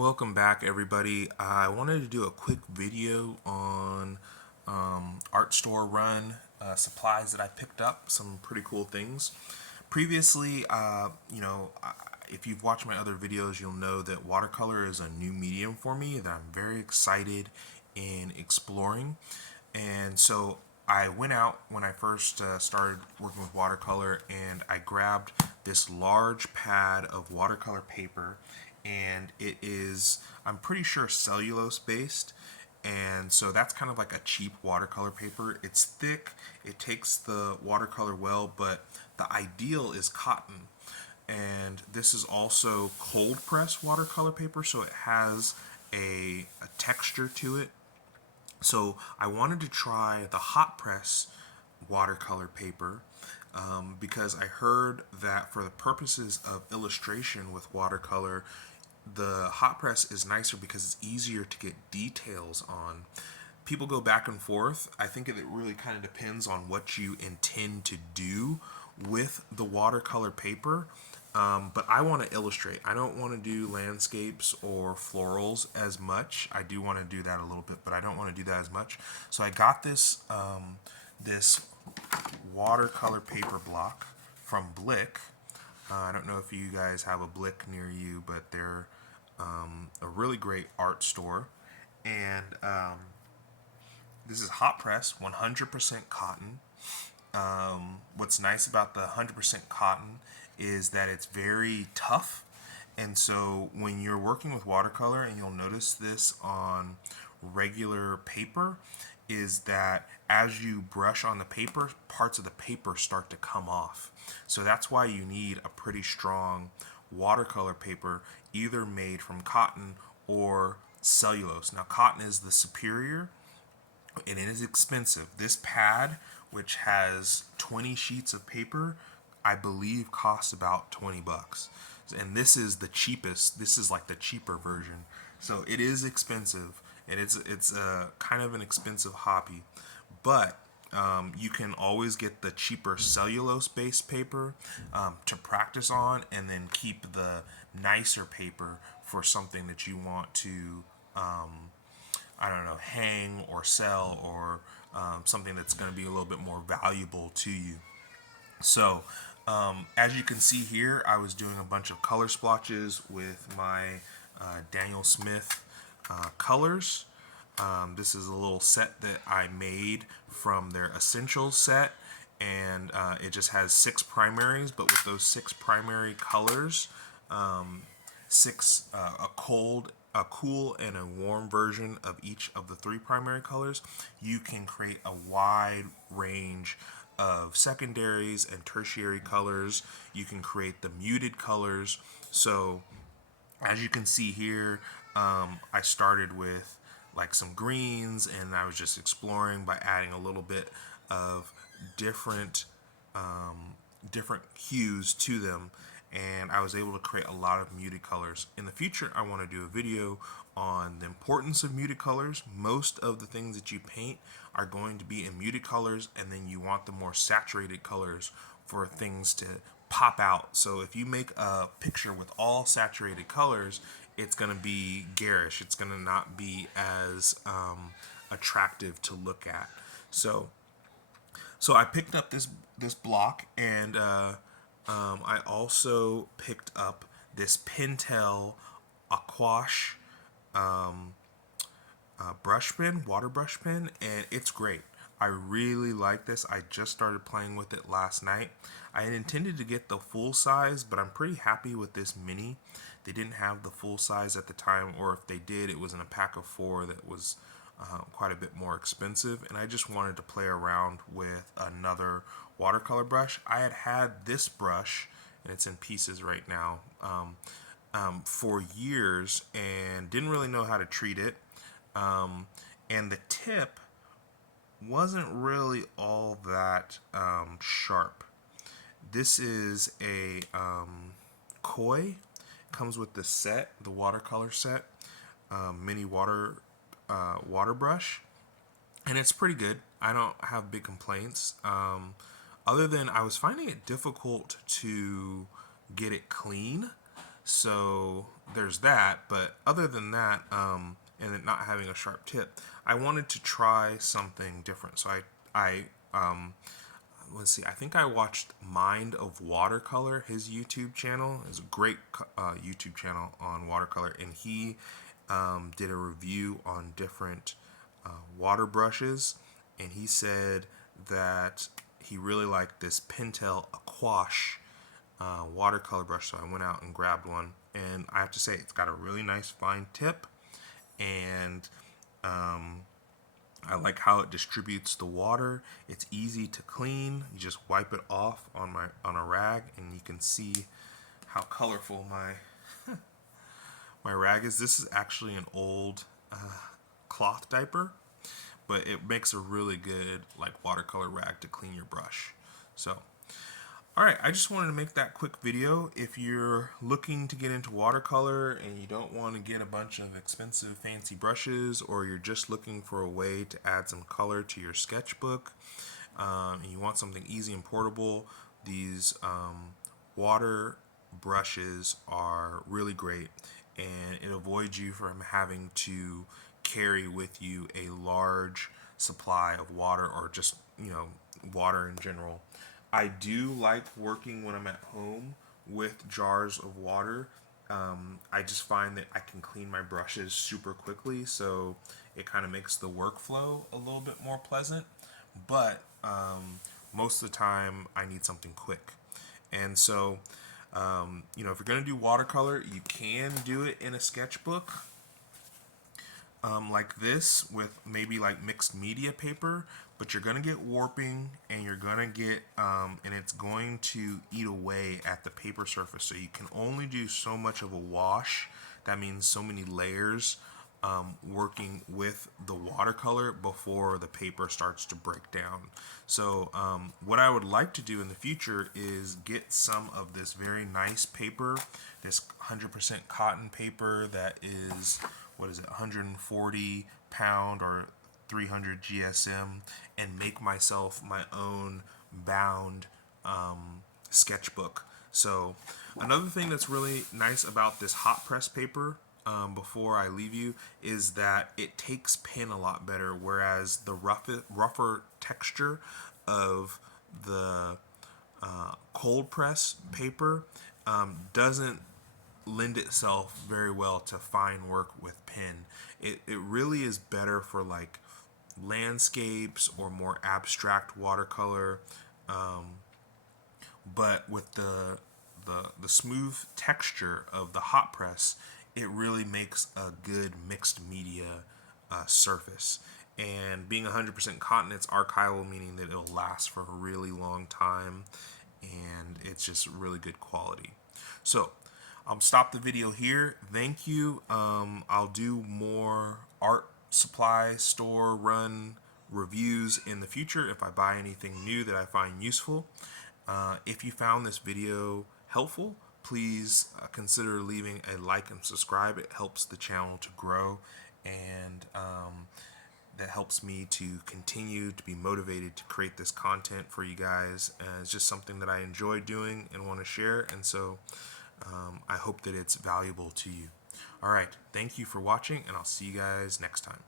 Welcome back, everybody. I wanted to do a quick video on art store run supplies that I picked up. Some pretty cool things. Previously, if you've watched my other videos, you'll know that watercolor is a new medium for me that I'm very excited in exploring. And so I went out when I first started working with watercolor, and I grabbed this large pad of watercolor paper, and it is, I'm pretty sure, cellulose based. And so that's kind of like a cheap watercolor paper. It's thick, it takes the watercolor well, but the ideal is cotton. And this is also cold press watercolor paper, so it has a texture to it. So I wanted to try the hot press watercolor paper, because I heard that for the purposes of illustration with watercolor, the hot press is nicer because it's easier to get details on. People go back and forth. I think it really kind of depends on what you intend to do with the watercolor paper. But I want to illustrate. I don't want to do landscapes or florals as much. I do want to do that a little bit, but I don't want to do that as much. So I got this watercolor paper block from Blick. I don't know if you guys have a Blick near you, but they're a really great art store. And this is hot press, 100% cotton. What's nice about the 100% cotton is that it's very tough. And so when you're working with watercolor, and you'll notice this on regular paper, is that as you brush on the paper, parts of the paper start to come off. So that's why you need a pretty strong watercolor paper, either made from cotton or cellulose. Now, cotton is the superior, and it is expensive. This pad, which has 20 sheets of paper, I believe costs about 20 bucks. And this is the cheapest. This is like the cheaper version. So it is expensive, and it's a kind of an expensive hobby. But you can always get the cheaper cellulose-based paper to practice on, and then keep the nicer paper for something that you want to I don't know, hang or sell, or something that's going to be a little bit more valuable to you. So, as you can see here, I was doing a bunch of color splotches with my Daniel Smith colors. This is a little set that I made from their Essentials set, and it just has 6 primaries, but with those 6 primary colors, a cool, and a warm version of each of the 3 primary colors, you can create a wide range of secondaries and tertiary colors. You can create the muted colors. So as you can see here, I started with like some greens, and I was just exploring by adding a little bit of different different hues to them, and I was able to create a lot of muted colors. In the future, I want to do a video on the importance of muted colors. Most of the things that you paint are going to be in muted colors, and then you want the more saturated colors for things to pop out. So if you make a picture with all saturated colors, it's going to be garish. It's going to not be as attractive to look at. So I picked up this block, and I also picked up this Pentel Aquash brush pen, water brush pen, and it's great. I really like this. I just started playing with it last night. I had intended to get the full size, but I'm pretty happy with this mini. They didn't have the full size at the time, or if they did, it was in a pack of 4 that was quite a bit more expensive, and I just wanted to play around with another watercolor brush. I had this brush, and it's in pieces right now, for years, and didn't really know how to treat it, and the tip wasn't really all that sharp. This is a koi. Comes with the set, the watercolor set, mini water brush, and it's pretty good. I don't have big complaints, other than I was finding it difficult to get it clean. So there's that. But other than that, and it not having a sharp tip, I wanted to try something different. So let's see, I think I watched Mind of Watercolor. His YouTube channel is a great YouTube channel on watercolor, and he did a review on different water brushes, and he said that he really liked this Pentel Aquash watercolor brush. So I went out and grabbed one, and I have to say it's got a really nice fine tip, and I like how it distributes the water. It's easy to clean. You just wipe it off on a rag, and you can see how colorful my rag is. This is actually an old cloth diaper, but it makes a really good like watercolor rag to clean your brush. So alright, I just wanted to make that quick video. If you're looking to get into watercolor and you don't want to get a bunch of expensive fancy brushes, or you're just looking for a way to add some color to your sketchbook, and you want something easy and portable, these water brushes are really great, and it avoids you from having to carry with you a large supply of water, or just water in general. I do like working when I'm at home with jars of water. I just find that I can clean my brushes super quickly, so it kind of makes the workflow a little bit more pleasant. But most of the time, I need something quick. And so, if you're going to do watercolor, you can do it in a sketchbook. Like this, with maybe like mixed media paper, but you're gonna get warping, and you're gonna get and it's going to eat away at the paper surface. So you can only do so much of a wash. That means so many layers working with the watercolor before the paper starts to break down. So what I would like to do in the future is get some of this very nice paper, this 100% cotton paper that is, what is it, 140 pound or 300 GSM, and make myself my own bound sketchbook. So another thing that's really nice about this hot press paper, before I leave you, is that it takes pen a lot better, whereas the rougher texture of the cold press paper doesn't lend itself very well to fine work with pen. It really is better for like landscapes or more abstract watercolor, but with the smooth texture of the hot press, it really makes a good mixed media surface. And being 100% cotton, it's archival, meaning that it'll last for a really long time, and it's just really good quality. So I'll stop the video here. Thank you. I'll do more art supply store run reviews in the future if I buy anything new that I find useful. If you found this video helpful, please consider leaving a like and subscribe. It helps the channel to grow, and that helps me to continue to be motivated to create this content for you guys. It's just something that I enjoy doing and want to share, and so I hope that it's valuable to you. Alright, thank you for watching, and I'll see you guys next time.